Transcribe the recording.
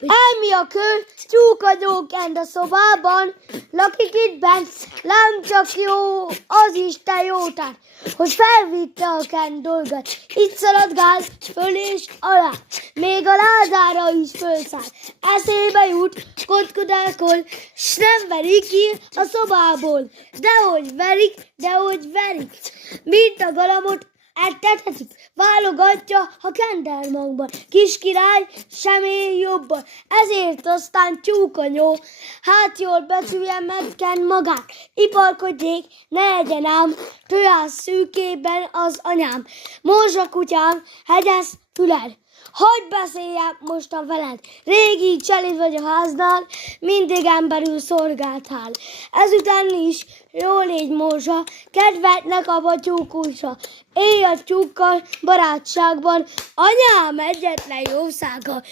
Elmi a kő, tyúkanyó kend a szobában, lakik itt bent, lám csak jó, az Isten jótár, hogy felvitte a kend dolgot. Itt szaladgál, föl és alá, még a ládára is fölszáll. Eszébe jut, kotkodákol, s nem verik ki a szobából. Dehogy verik, mint a galamot ettethetik, válogatja a kendermagban. Kis király sem él jobban, ezért aztán tyúkanyó, hát jól betűje megken magát. Iparkodjék, ne legyen ám, tojás szűkében az anyám. Morzsa kutyám, hegyez füled, hadd beszéljek mostan veled. Régi cselid vagy a háznál, mindig emberül szolgáltál. Ezután is jól légy morzsa, kedvet ne kap a tyúkulsa. Élj a tyúkkal barátságban, anyám egyetlen jószága.